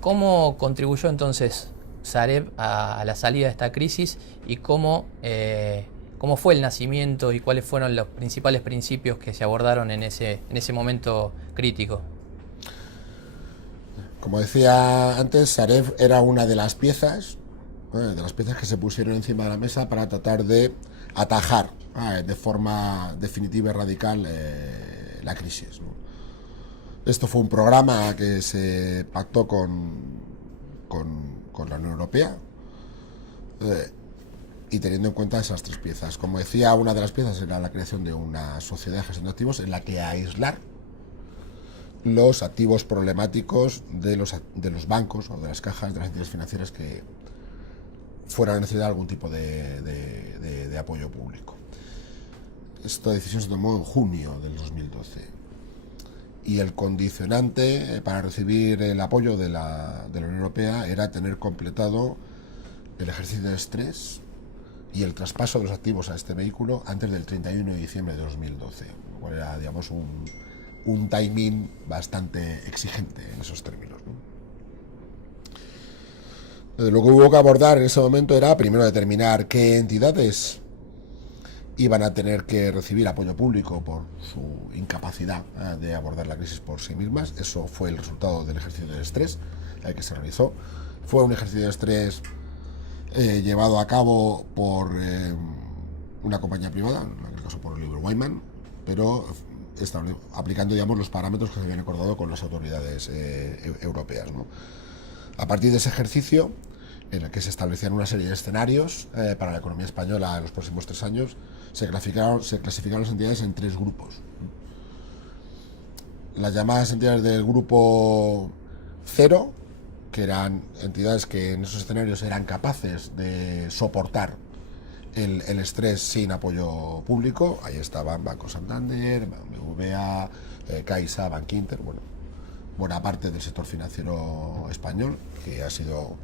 ¿Cómo contribuyó entonces Sareb a la salida de esta crisis y cómo fue el nacimiento y cuáles fueron los principales principios que se abordaron en ese momento crítico? Como decía antes, Sareb era una de las piezas que se pusieron encima de la mesa para tratar de atajar de forma definitiva y radical la crisis, ¿no? Esto fue un programa que se pactó con la Unión Europea, eh, y teniendo en cuenta esas tres piezas. Como decía, una de las piezas era la creación de una sociedad de gestión de activos en la que aislar los activos problemáticos de los bancos o de las cajas de las entidades financieras que fueran a necesitar algún tipo de apoyo público. Esta decisión se tomó en junio del 2012 y el condicionante para recibir el apoyo de la Unión Europea era tener completado el ejercicio de estrés y el traspaso de los activos a este vehículo antes del 31 de diciembre de 2012, lo cual era, digamos, un timing bastante exigente en esos términos, ¿no? Lo que hubo que abordar en ese momento era primero determinar qué entidades iban a tener que recibir apoyo público por su incapacidad de abordar la crisis por sí mismas. Eso fue el resultado del ejercicio de estrés que se realizó. Fue un ejercicio de estrés llevado a cabo por una compañía privada, en el caso por Oliver Wyman, pero aplicando, digamos, los parámetros que se habían acordado con las autoridades europeas, ¿no? A partir de ese ejercicio, en el que se establecían una serie de escenarios para la economía española en los próximos 3 años, se clasificaron las entidades en 3 grupos. Las llamadas entidades del grupo 0, que eran entidades que en esos escenarios eran capaces de soportar el estrés sin apoyo público. Ahí estaban Banco Santander, BBVA, Caixa, Bankinter, bueno, buena parte del sector financiero español que ha sido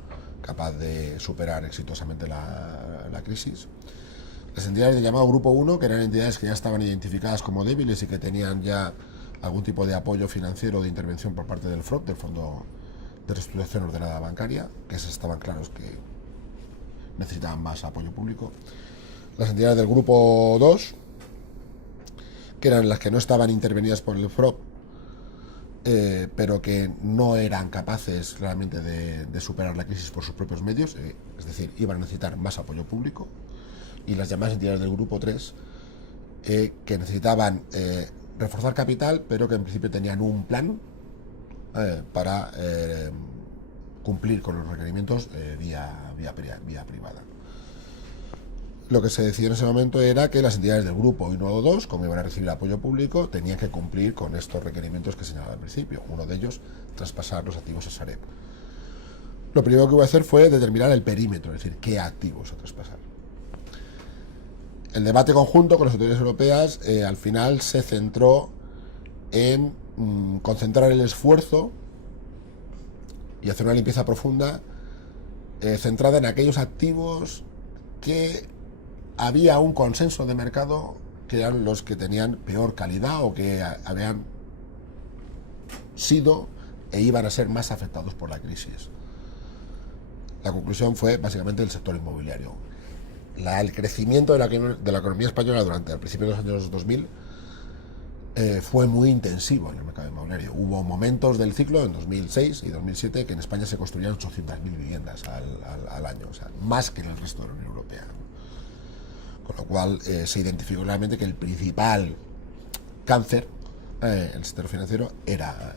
capaz de superar exitosamente la crisis. Las entidades del llamado Grupo 1, que eran entidades que ya estaban identificadas como débiles y que tenían ya algún tipo de apoyo financiero o de intervención por parte del FROB, del Fondo de Reestructuración Ordenada Bancaria, que estaban claros que necesitaban más apoyo público. Las entidades del Grupo 2, que eran las que no estaban intervenidas por el FROB, pero que no eran capaces realmente de superar la crisis por sus propios medios, es decir, iban a necesitar más apoyo público. Y las llamadas entidades del grupo 3, que necesitaban reforzar capital, pero que en principio tenían un plan para cumplir con los requerimientos vía privada. Lo que se decidió en ese momento era que las entidades del grupo 1 o 2, como iban a recibir apoyo público, tenían que cumplir con estos requerimientos que señalaba al principio. Uno de ellos, traspasar los activos a Sareb. Lo primero que hubo que hacer fue determinar el perímetro, es decir, qué activos a traspasar. El debate conjunto con las autoridades europeas al final se centró en concentrar el esfuerzo y hacer una limpieza profunda centrada en aquellos activos que había un consenso de mercado que eran los que tenían peor calidad o que habían sido e iban a ser más afectados por la crisis. La conclusión fue básicamente el sector inmobiliario. El crecimiento de la economía española durante el principio de los años 2000 fue muy intensivo en el mercado inmobiliario. Hubo momentos del ciclo en 2006 y 2007 que en España se construían 800.000 viviendas al año, o sea, más que en el resto de la Unión Europea. Con lo cual se identificó claramente que el principal cáncer en el sector financiero era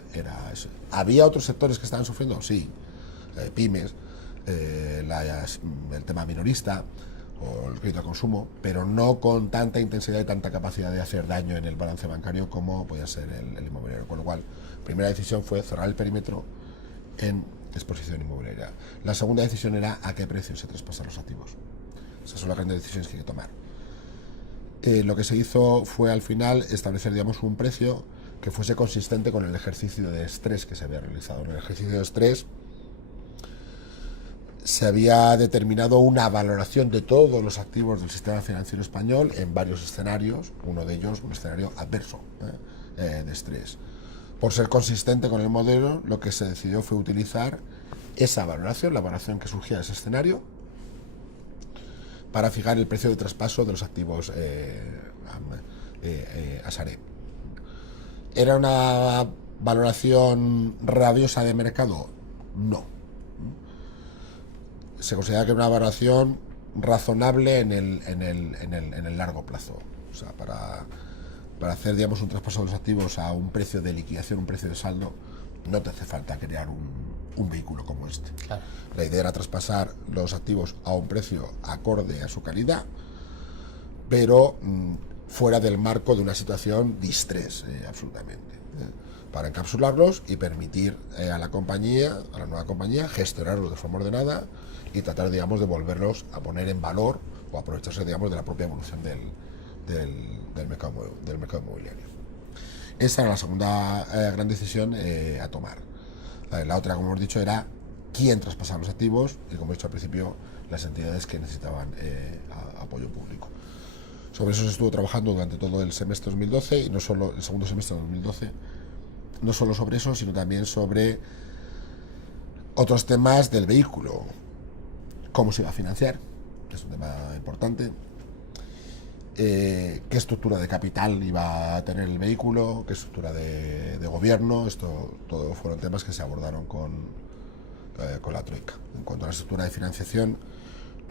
eso. ¿Había otros sectores que estaban sufriendo? Sí, pymes, el tema minorista o el crédito al consumo, pero no con tanta intensidad y tanta capacidad de hacer daño en el balance bancario como podía ser el inmobiliario. Con lo cual, la primera decisión fue cerrar el perímetro en exposición inmobiliaria. La segunda decisión era a qué precio se traspasan los activos. Esas son las grandes decisiones que hay que tomar. Lo que se hizo fue al final establecer, digamos, un precio que fuese consistente con el ejercicio de estrés que se había realizado. En el ejercicio de estrés se había determinado una valoración de todos los activos del sistema financiero español en varios escenarios, uno de ellos un escenario adverso de estrés. Por ser consistente con el modelo, lo que se decidió fue utilizar esa valoración, la valoración que surgía de ese escenario, para fijar el precio de traspaso de los activos a Sareb. ¿Era una valoración rabiosa de mercado? No. Se considera que era una valoración razonable en el largo plazo. O sea, para hacer, digamos, un traspaso de los activos a un precio de liquidación, un precio de saldo, no te hace falta crear un vehículo como este. Claro. La idea era traspasar los activos a un precio acorde a su calidad, pero fuera del marco de una situación de estrés, absolutamente. Para encapsularlos y permitir a la nueva compañía, gestionarlos de forma ordenada y tratar, digamos, de volverlos a poner en valor o aprovecharse, digamos, de la propia evolución del mercado inmobiliario. Esa era la segunda gran decisión a tomar. La otra, como hemos dicho, era quién traspasaba los activos y, como he dicho al principio, las entidades que necesitaban apoyo público. Sobre eso se estuvo trabajando durante todo el semestre 2012 y no solo el segundo semestre de 2012, no solo sobre eso, sino también sobre otros temas del vehículo. Cómo se iba a financiar, que es un tema importante. Qué estructura de capital iba a tener el vehículo, qué estructura de gobierno. Todo fueron temas que se abordaron con la Troika. En cuanto a la estructura de financiación,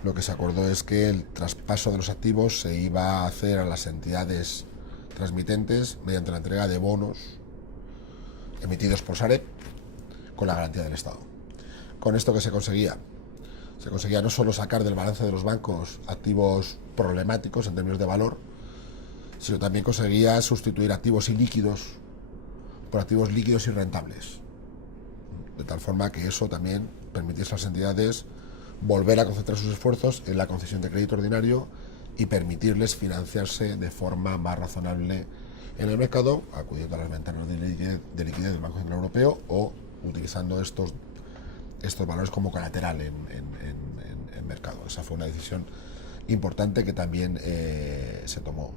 lo que se acordó es que el traspaso de los activos se iba a hacer a las entidades transmitentes mediante la entrega de bonos emitidos por Sareb con la garantía del Estado. ¿Con esto qué se conseguía? Se conseguía no solo sacar del balance de los bancos activos problemáticos en términos de valor, sino también conseguía sustituir activos ilíquidos por activos líquidos y rentables. De tal forma que eso también permitiese a las entidades volver a concentrar sus esfuerzos en la concesión de crédito ordinario y permitirles financiarse de forma más razonable en el mercado, acudiendo a las ventanas de liquidez del Banco Central Europeo o utilizando estos valores como colateral en mercado. Esa fue una decisión importante que también se tomó.